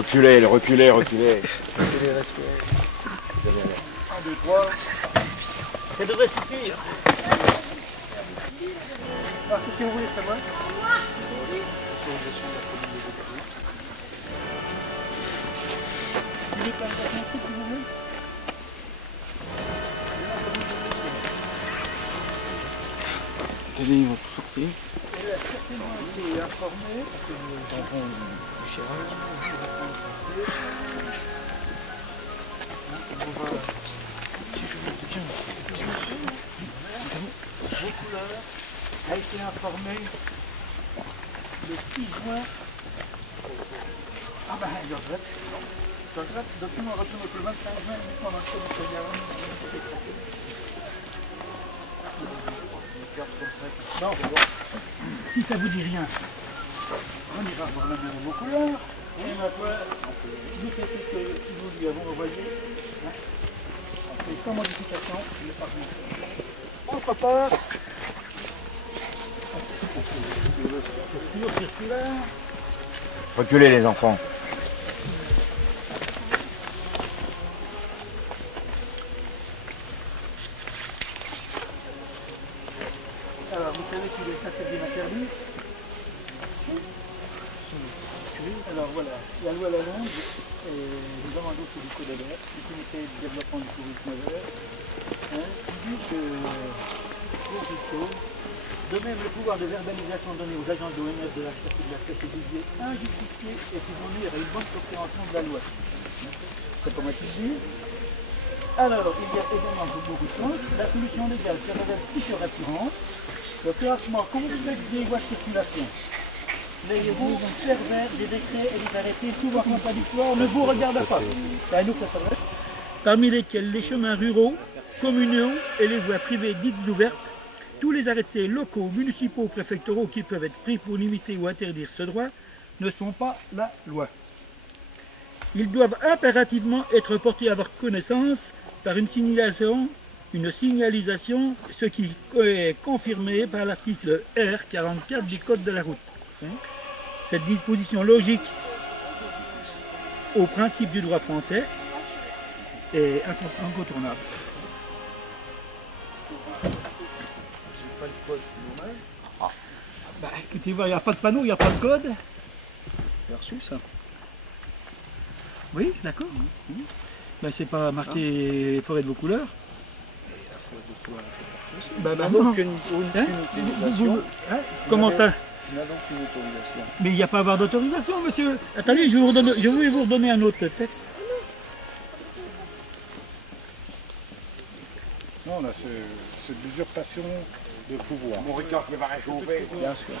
Reculez, reculez, reculez. C'est les respirer. 1, 2, 3. Ça devrait suffire. Alors, qu'est-ce que vous voulez savoir? Vous voulez pas me passer un truc, s'il vous plaît? Attendez, ils vont tout sortir. Elle a certainement été informée que les enfants du chirurgien a été informé le 6 juin. Ah ben, je regrette. Je regrette. Le document retourne le 25 juin, uniquement dans le non, si ça vous dit rien, on ira voir la mère de vos couleurs. Et ma foi, nous c'est ce que nous lui avons envoyé. Hein. On fait sans modification, le parlement. Autre part, c'est toujours circulaire. Reculez les enfants. Alors, vous savez qu'il est interdit d'interdit. Alors voilà, la loi Lalonde, nous avons un dossier du Code de l'air, du comité de développement du tourisme vert, qui dit que, pour toute chose, de même le pouvoir de verbalisation donné aux agents de l'OMS de la statut de la presse est jugé injustifié et pouvant nuire à une bonne compréhension de la loi. C'est comment tu dis. Alors, il y a également beaucoup de choses. La solution légale qui révèle plusieurs assurances. Le classement complet des voies de circulation. Les héros pervers des décrets et des arrêtés souvent contradictoires ne vous regardent pas. C'est à nous que ça s'adresse. Parmi lesquels les chemins ruraux, communaux et les voies privées dites ouvertes, tous les arrêtés locaux, municipaux, préfectoraux qui peuvent être pris pour limiter ou interdire ce droit ne sont pas la loi. Ils doivent impérativement être portés à votre connaissance par une signalisation, ce qui est confirmé par l'article R44 du Code de la route. Cette disposition logique au principe du droit français est incontournable. J'ai pas de code, c'est normal. Bah, écoutez, il n'y a pas de panneau, il n'y a pas de code. J'ai reçu ça. Oui, d'accord. Ben, c'est pas marqué forêt de vos couleurs. Et la forêt de couleurs, elle fait partie aussi. Bah, Il n'y a non. aucune autorisation. Hein? Comment ça? Tu n'as donc une autorisation. Mais il n'y a pas à avoir d'autorisation, monsieur. Attendez, je vais vous redonner un autre texte. Non, là, c'est de l'usurpation de pouvoir. Mon Ricard qui va réchauffer. Bien sûr.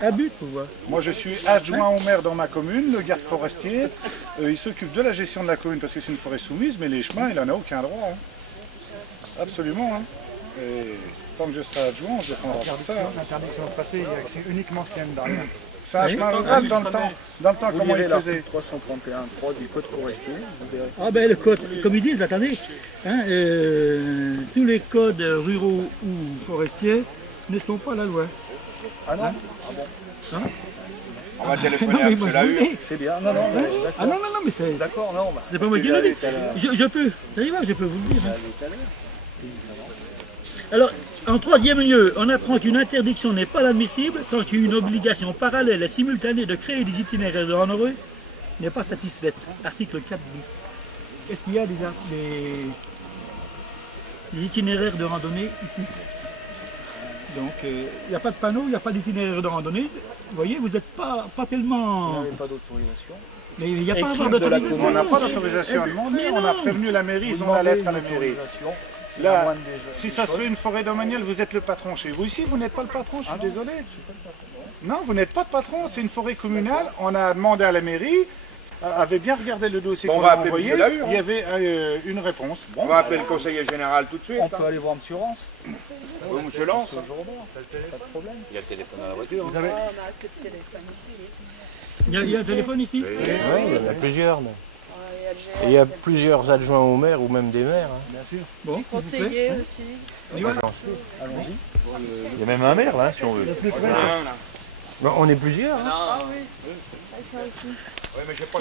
Abus de pouvoir. Moi, je suis adjoint au maire dans ma commune, le garde forestier. Il s'occupe de la gestion de la commune parce que c'est une forêt soumise, mais les chemins, il n'en a aucun droit. Hein. Absolument. Hein. Et tant que je serai adjoint, je défendrai ça. Hein. L'interdiction de passer, c'est uniquement s'il y a une barrière. C'est un chemin rural dans le temps. Dans le temps, Vous comment il lirez faisait? l'article 331.3 du Code forestier. Vous verrez. Ah ben le code, comme ils disent, attendez, hein, tous les codes ruraux ou forestiers ne sont pas la loi. Ah non. Hein? Ah bon. Hein? On va Non, téléphoner à mais M. moi, je Lahur. vous le dis. C'est bien. Non, non, mais d'accord. Ah non, mais c'est D'accord, non. Bah, pas moi qui le dis. Je peux, ça y va, je peux vous le dire. Hein. tout à l'heure. Alors, en troisième lieu, on apprend qu'une interdiction n'est pas admissible tant qu'une obligation parallèle et simultanée de créer des itinéraires de randonnée n'est pas satisfaite. Article 4 bis. Est-ce qu'il y a des itinéraires de randonnée ici? Donc, il n'y a pas de panneau, il n'y a pas d'itinéraire de randonnée. Vous voyez, vous n'êtes pas Vous tellement... n'avez pas d'autorisation. Mais il n'y a pas à avoir Écrire de la d'autorisation. on n'a pas d'autorisation à demander. Mais On a non. prévenu la mairie, ils Vous ont la demandez lettre à la une mairie. autorisation. C'est Là, la moindre des choses. si ça serait une forêt domaniale, vous êtes le patron chez vous. Ici, vous n'êtes pas le patron, je suis désolé. Non, vous n'êtes pas le patron, c'est une forêt communale. On a demandé à la mairie, avait bien regardé le dossier Bon, qu'on on va a appeler envoyé. M. Lahur, hein. Il y avait une réponse. On va appeler le conseiller général tout de suite. On peut aller voir M. Rance. Oui, monsieur Lance. Ce jour-là, pas de problème. Il y a le téléphone à la voiture. Il y a un téléphone ici? Oui, il y en a plusieurs. Mais... Et il y a plusieurs adjoints au maire ou même des maires. Hein. Bien sûr. Bon, s'il vous plaît. Conseiller aussi. On y va? Allons-y. Il y a même un maire là, si on veut. Voilà. Bon, on est plusieurs. Hein.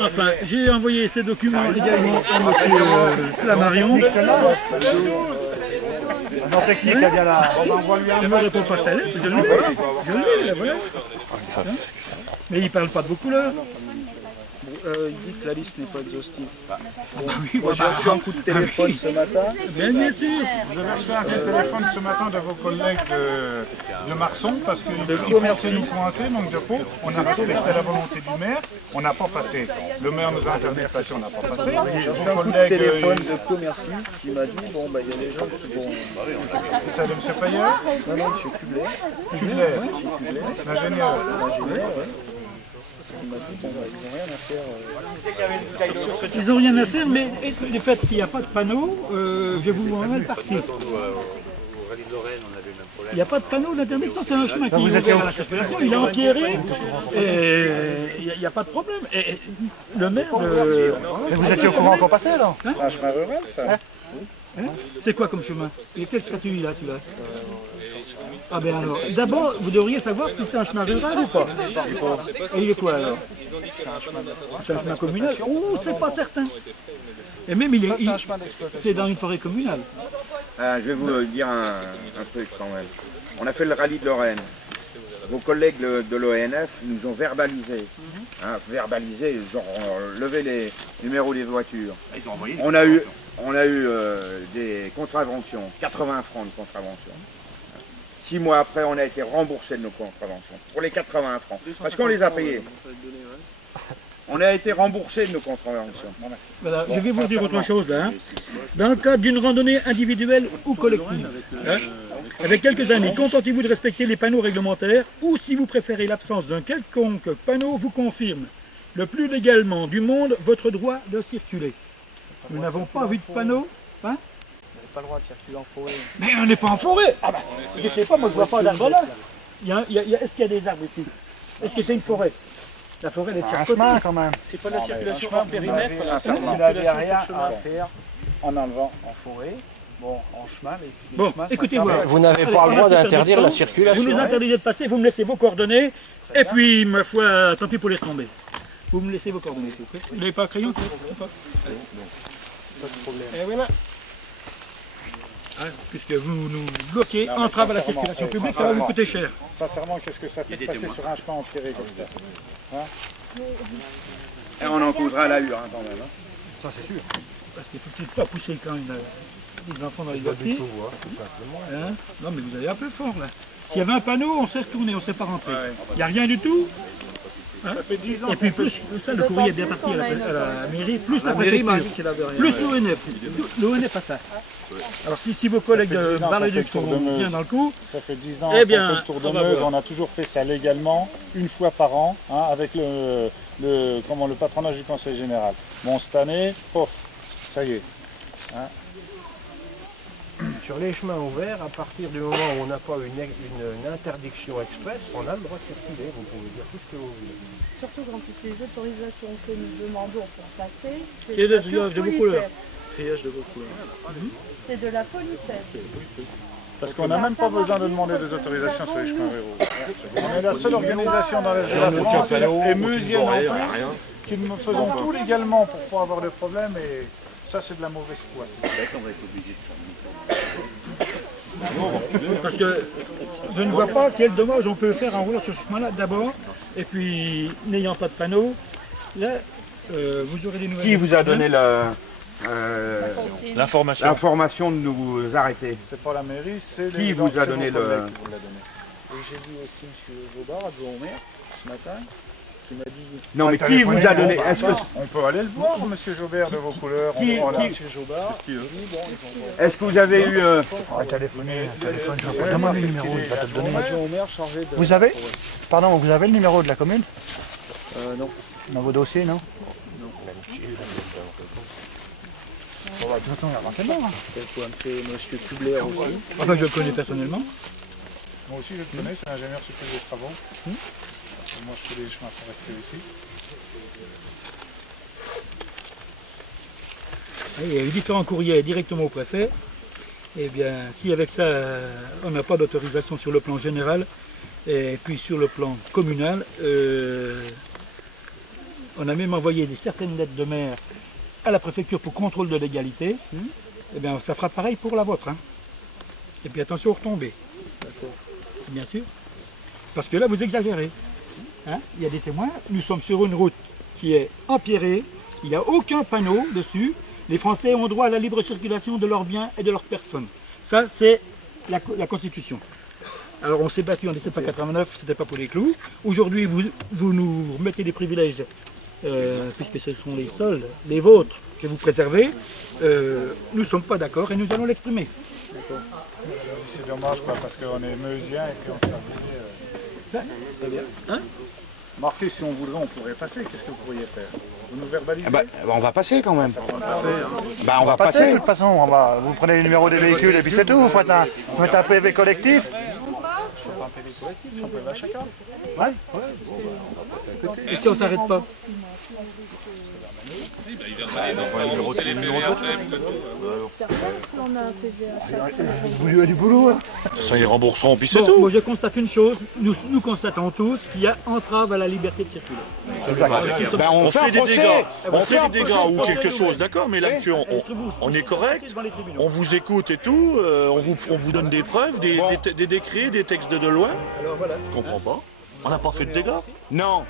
Enfin, j'ai envoyé ces documents également à M. Flammarion. Non, technique, il y a là. On envoie lui un Je ne réponds pas à sa lettre, je l'ai, voilà. Mais il ne parle pas de vos couleurs. Il dit que la liste n'est pas exhaustive. Moi j'ai reçu un coup de téléphone ce matin. Bien sûr. Vous avez reçu un coup de téléphone ce matin de vos collègues de Marson parce qu'ils pensaient nous coincer, manque de peau. On a respecté la volonté du maire, on n'a pas passé. Le maire nous a interdit de passer, on n'a pas passé. J'ai reçu un coup de téléphone de Commercy qui m'a dit bon bah il y a des gens qui vont. C'est ça de M. Payeur? Non, non, M. Kubler. Kubler, l'ingénieur. Il m'a dit bon bah ils n'ont rien à faire. Ils n'ont rien à faire, mais le fait qu'il n'y a pas de panneau, je vais vous en mettre partie. Il n'y a pas de panneau d'interdiction, c'est un chemin qui est ouvert à la circulation, il est enquéré, et il n'y a pas de problème. Et le maire Mais vous étiez au courant pour passer alors? C'est un chemin rural ça. c'est quoi comme chemin? Et quel statut il a celui-là? Ah ben alors, d'abord, vous devriez savoir si c'est un chemin rural ou pas. Et il est quoi alors? C'est un chemin communal? Oh, c'est pas certain. Et même c'est dans une forêt communale. Je vais vous dire un truc quand même. On a fait le rallye de Lorraine. Vos collègues de l'ONF nous ont verbalisé. Verbalisé, genre levé les numéros des voitures. On a eu des contraventions, 80 francs de contravention. 6 mois après, on a été remboursé de nos contraventions, pour les 80 francs, parce qu'on les a payés. On a été remboursé de nos contraventions. Voilà, je vais vous dire autre chose là. Dans le cadre d'une randonnée individuelle ou collective, avec quelques amis, contentez-vous de respecter les panneaux réglementaires ou si vous préférez l'absence d'un quelconque panneau, vous confirme le plus légalement du monde votre droit de circuler. Nous n'avons pas vu de panneau. Hein? Pas le droit de circuler en forêt. Mais on n'est pas en forêt. Ah bah, je sais pas, moi je vois pas d'arbres là. Est-ce qu'il y a des arbres ici? Est-ce que c'est une forêt? La forêt elle est de chaque côté. Quand même. C'est pas de la circulation en périmètre, Il n'avait rien à faire en enlevant en forêt. Bon, en chemin, mais bon, écoutez-moi. Vous n'avez pas le droit d'interdire la circulation. Vous nous interdisez de passer, vous me laissez vos coordonnées, et puis, ma foi, tant pis pour les tomber. Vous me laissez vos coordonnées, s'il vous plaît. Vous n'avez pas un crayon? pas de problème. Et voilà. Puisque vous nous bloquez, entrave à la circulation publique, ça va vous coûter cher. Sincèrement, qu'est-ce que ça fait de passer sur un chemin enterré comme ça? Et on en causera à la hure quand même. Ça c'est sûr. Parce qu'il ne faut peut-être pas pousser quand même les enfants dans les voitures. Non mais vous allez un peu fort là. S'il y avait un panneau, on s'est retourné, on ne s'est pas rentré. Il n'y a rien du tout. Ça fait 10 ans. Et puis plus, ça, le courrier est bien parti à la mairie, plus la préfecture, plus l'ONF. L'ONF a ça. Alors si vos collègues de Bar-le-Duc sont bien dans le coup, ça fait 10 ans qu'on fait le tour de Meuse, on a toujours fait ça légalement, une fois par an, avec le patronage du conseil général. Bon, cette année, pof, ça y est. Sur les chemins ouverts, à partir du moment où on n'a pas une interdiction express, on a le droit de circuler. Vous pouvez dire tout ce que vous voulez. Surtout qu'en plus les autorisations que nous demandons pour passer, c'est de de la pure vos couleurs. Triage de vos couleurs. C'est de la politesse. Parce qu'on n'a même pas besoin de demander des autorisations sur les chemins ruraux. On est la seule organisation dans l'Est de la France et Meusienne en plus qui nous faisons tout légalement pour ne pas avoir de problème et ça c'est de la mauvaise foi. Parce que je ne vois pas quel dommage on peut faire en roulant sur ce chemin-là d'abord, et puis n'ayant pas de panneau, là vous aurez des nouvelles. Qui vous a donné L'information de nous arrêter? C'est pas la mairie, c'est Qui vous a donné le... Et j'ai vu aussi M. Jobard, adjoint au maire, ce matin, qui m'a dit... Non mais qui vous a donné? On peut aller le voir, M. Jobert, de vos couleurs. Qui M. Jobard, Est-ce que vous avez eu... Donne-moi le numéro, il va te le donner. adjoint au maire chargé de... Vous avez le numéro de la commune? Non. Dans vos dossiers, non? Vous pouvez appeler M. Kubler aussi. Enfin, je le connais personnellement. Moi aussi je le connais, c'est l'ingénieur supérieur des travaux. Moi je fais les chemins forestiers ici. Il y a eu différents courriers directement au préfet. Eh bien, si avec ça, on n'a pas d'autorisation sur le plan général, Et puis sur le plan communal, on a même envoyé certaines lettres de maire à la préfecture pour contrôle de légalité. Eh bien, ça fera pareil pour la vôtre. Hein. Et puis attention aux retombées. Bien sûr. Parce que là, vous exagérez. Hein, il y a des témoins. Nous sommes sur une route qui est empierrée. Il n'y a aucun panneau dessus. Les Français ont droit à la libre circulation de leurs biens et de leurs personnes. Ça, c'est la Constitution. Alors, on s'est battu en 1789, ce n'était pas pour les clous. Aujourd'hui, vous nous remettez des privilèges, puisque ce sont les seuls, les vôtres, que vous préservez. Nous ne sommes pas d'accord et nous allons l'exprimer. C'est dommage, quoi, parce qu'on est meusiens et puis on s'est Très bien. Hein? Marquez, si on voudrait, on pourrait passer. Qu'est-ce que vous pourriez faire? Vous nous verbalisez? On va passer quand même. On va passer. De toute façon, vous prenez les numéros des véhicules et puis c'est tout. Vous faites un PV collectif. Un PV collectif, un PV à chacun. Ouais. Et si on ne s'arrête pas? Si on a un PV à faire. Vous lui avez du boulot, hein. Ça, ils rembourseront, puis c'est tout. Moi, je constate une chose. Nous constatons tous qu'il y a entrave à la liberté de circuler. On fait des dégâts. On fait des dégâts ou quelque chose, d'accord, mais là-dessus, on est correct. On vous écoute et tout. On vous donne des preuves, des décrets, des textes de loi. Alors voilà. Je comprends pas. On n'a pas fait de dégâts. Non.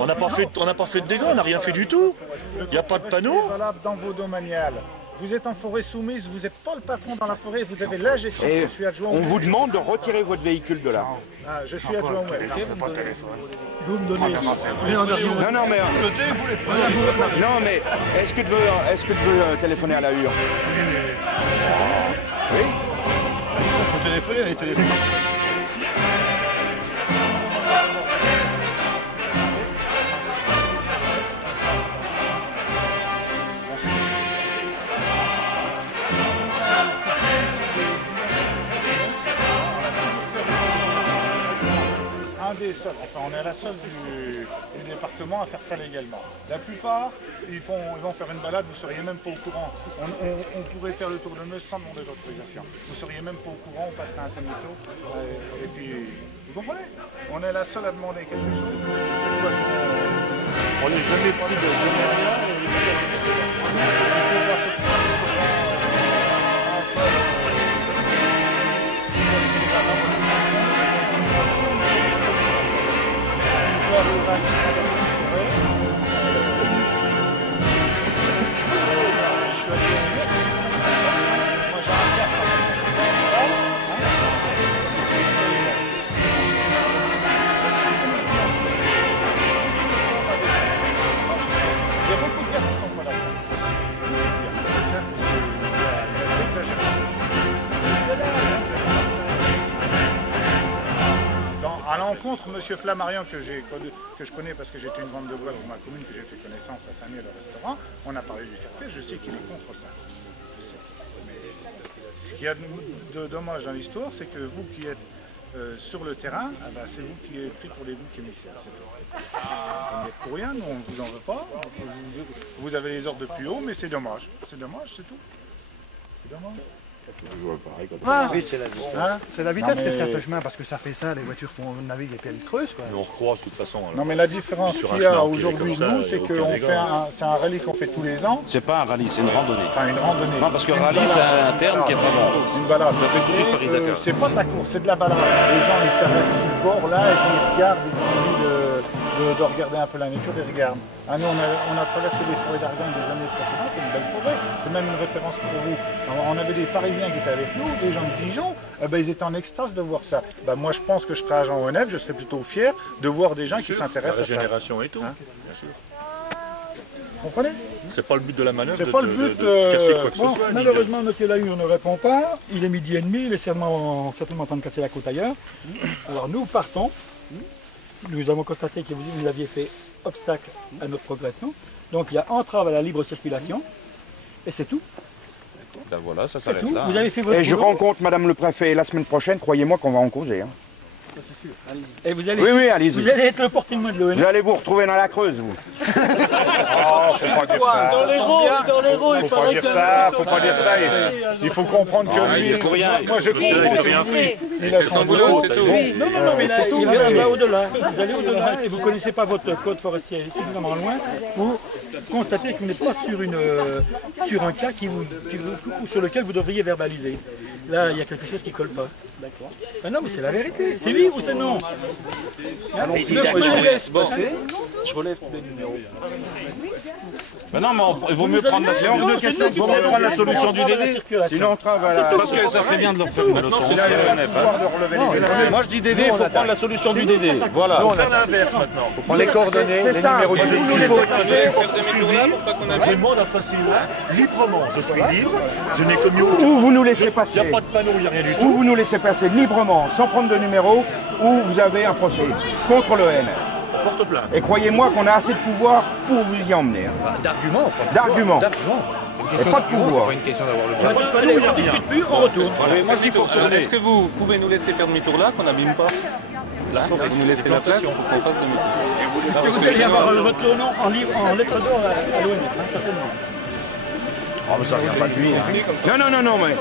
On n'a pas fait de dégâts, on n'a rien fait du tout. Il n'y a pas de panneau. C'est valable dans vos domaniales. Vous êtes en forêt soumise, vous n'êtes pas le patron dans la forêt, vous avez la gestion. Et je suis adjoint on vous demande de retirer votre véhicule de là. Ah, je suis adjoint au maire. Vous me donnez. Non mais est-ce que tu veux téléphoner à la Hure? Oui. On peut téléphoner, les téléphones. Des seuls, enfin on est la seule du département à faire ça légalement. La plupart, ils vont faire une balade, vous ne seriez même pas au courant. On pourrait faire le tour de Meuse sans demander d'autorisation. Vous ne seriez même pas au courant, on passerait un cognito. Et puis, vous comprenez? On est la seule à demander quelque chose. On n'est jamais pris de génération. Il faut voir cette à l'encontre, M. Flammarion, que je connais parce que j'étais une vente de bois pour ma commune, que j'ai fait connaissance à Saint-Miel au restaurant, on a parlé du quartier, je sais qu'il est contre ça. Mais ce qu'il y a de dommage dans l'histoire, c'est que vous qui êtes sur le terrain, c'est vous qui êtes pris pour les boucs émissaires. C'est tout. Vous n'êtes pour rien, nous on ne vous en veut pas, vous avez les ordres de plus haut, mais c'est dommage. C'est dommage, c'est tout. C'est dommage. Oui, c'est la vitesse. Hein, c'est la vitesse qui se casse le chemin parce que ça fait ça, les voitures naviguent et puis elles creusent. Quoi. Mais on recroise de toute façon. Non mais la différence qu'il y a aujourd'hui, nous, c'est qu'on fait c'est un rallye qu'on fait tous les ans. C'est pas un rallye, c'est une randonnée. Enfin une randonnée. Non, parce que rallye, c'est un terme qui est pas bon. Une balade. Ça fait tout de suite Paris-Dakar. C'est pas de la course, c'est de la balade. Les gens, ils s'arrêtent sur le bord là et puis ils regardent, ils ont envie de regarder un peu la nature, ils regardent. Ah, nous, on a traversé les forêts d'Argonne des années précédentes, c'est une belle forêt. C'est même une référence pour vous. On avait des Parisiens qui étaient avec nous, des gens de Dijon, ils étaient en extase de voir ça. Moi, je pense que je serais agent ONF, je serais plutôt fier de voir des gens qui s'intéressent à ça. La régénération et tout, hein, bien sûr. Vous comprenez? C'est pas le but de la manœuvre de casser quoi que ce soit. Malheureusement, M. Lahur ne répond pas. Il est 12h30, il est certainement en train de casser la côte ailleurs. Alors nous partons. Nous avons constaté que vous aviez fait obstacle à notre progression. Donc il y a entrave à la libre circulation. Et c'est tout. Ben voilà, ça C'est s'arrête tout. là. Vous avez fait votre Et je boulot. rencontre Madame le Préfet la semaine prochaine, croyez-moi qu'on va en causer. Hein. Et vous allez, Oui, allez-y. vous allez être le porte-témoin de l'ONF. Vous allez vous retrouver dans la Creuse, vous. Oh, faut pas dire ça. Dans l'Hérault, Faut pas dire ça, faut pas dire ça. Il faut comprendre que lui, moi je comprends que lui, il a son boulot. Non, mais là, il va au-delà. Vous allez au-delà et vous ne connaissez pas votre code forestier suffisamment loin pour constater que vous n'êtes pas sur un cas sur lequel vous devriez verbaliser. Là, il y a quelque chose qui ne colle pas. D'accord. Non, mais c'est la vérité. C'est oui ou c'est non. Je laisse passer. Je relève tous les numéros. Mais non, mais il vaut mieux prendre la solution du DD. Sinon on travaille. Parce que ça serait bien de leur faire une leçon. Moi je dis DD, il faut prendre la solution du DD. Voilà. On va faire l'inverse maintenant. On prend les coordonnées, les numéros de Je demande à passer là, librement. Je suis libre, je n'ai commis aucun. Ou vous nous laissez passer. Il n'y a pas de panneau, il n'y a rien du tout. Ou vous nous laissez passer librement, sans prendre de numéro, ou vous avez un procès contre l'ONF. Porte plainte. Et croyez-moi qu'on a assez de pouvoir pour vous y emmener. D'arguments. D'arguments. Et pas de pouvoir. Une question d'avoir le Il n'y a pas de panneau, il n'y a rien. Plus, on retourne. Moi je dis faut retourner. Est-ce que vous pouvez nous laisser faire demi-tour là, qu'on n'abîme pas? Là, vous nous laissez la place pour qu'on fasse demi-tour. Est-ce que vous allez avoir votre nom en lettres d'or à l'ONF, certainement? Oh, mais ça vient pas de lui. Hein. Non, mais.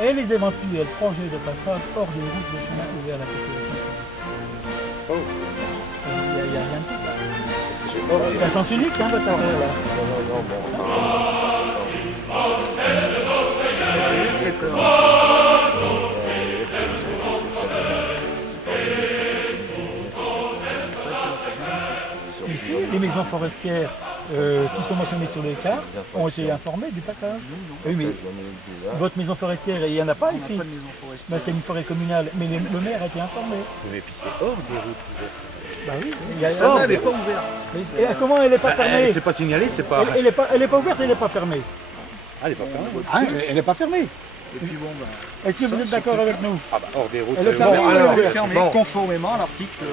Et les éventuels projets de passage hors des routes de chemin ouverts à la circulation. Oh. Il n'y a rien de ça. C'est un sens unique, hein, votre affaire là. Ici, les maisons forestières qui sont mentionnées sur les cartes ont été informées du passage. Oui, mais votre maison forestière, il n'y en a pas ici. Ben, c'est une forêt communale, mais le maire a été informé. Vous pouvez pisser hors des routes ouvertes. Bah oui, elle n'est pas ouverte. Et comment elle n'est pas fermée? C'est pas signalé, c'est pas. Elle n'est pas ouverte, elle n'est pas fermée. Ah, elle n'est pas fermée. Ah, elle n'est pas fermée. Et puis bon, est-ce que vous êtes d'accord avec nous? Ah bah hors des routes. Elle est fermée ou elle est ouverte? Fermé conformément à l'article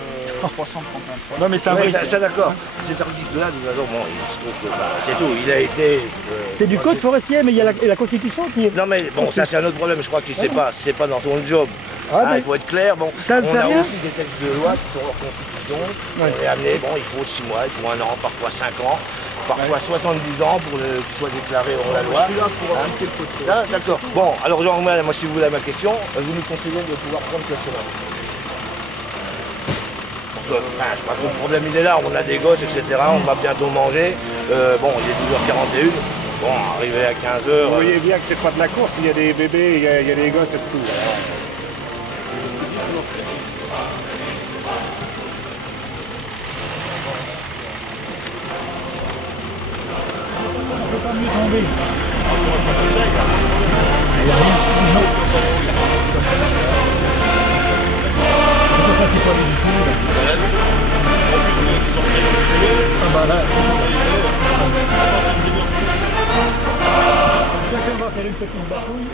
331. Non mais c'est un vrai. Ça d'accord. Cet article-là, de toute façon, bon, je trouve que c'est tout. Il a été. C'est du code forestier, mais il y a la Constitution qui est. Non mais bon, ça c'est un autre problème. Je crois que c'est pas dans son job. Il faut être clair. Bon, ça on a aussi des textes de loi qui sont hors Constitution. On est amené. Bon, il faut 6 mois, il faut 1 an, parfois 5 ans. Parfois 70 ans pour qu'il soit déclaré hors la loi. Je suis là pour appliquer le code forestier. D'accord. Bon, alors Jean-Romain, moi si vous voulez ma question, vous nous conseillez de pouvoir prendre quel chemin? Enfin, je crois que le problème il est là, on a des gosses, etc. On va bientôt manger. Bon, il est 12h41. Bon, arrivé à 15h. Vous voyez bien que c'est pas de la course, il y a des bébés, il y a des gosses et tout. On ne peut pas mieux tomber. Chacun va faire une petite bafouille.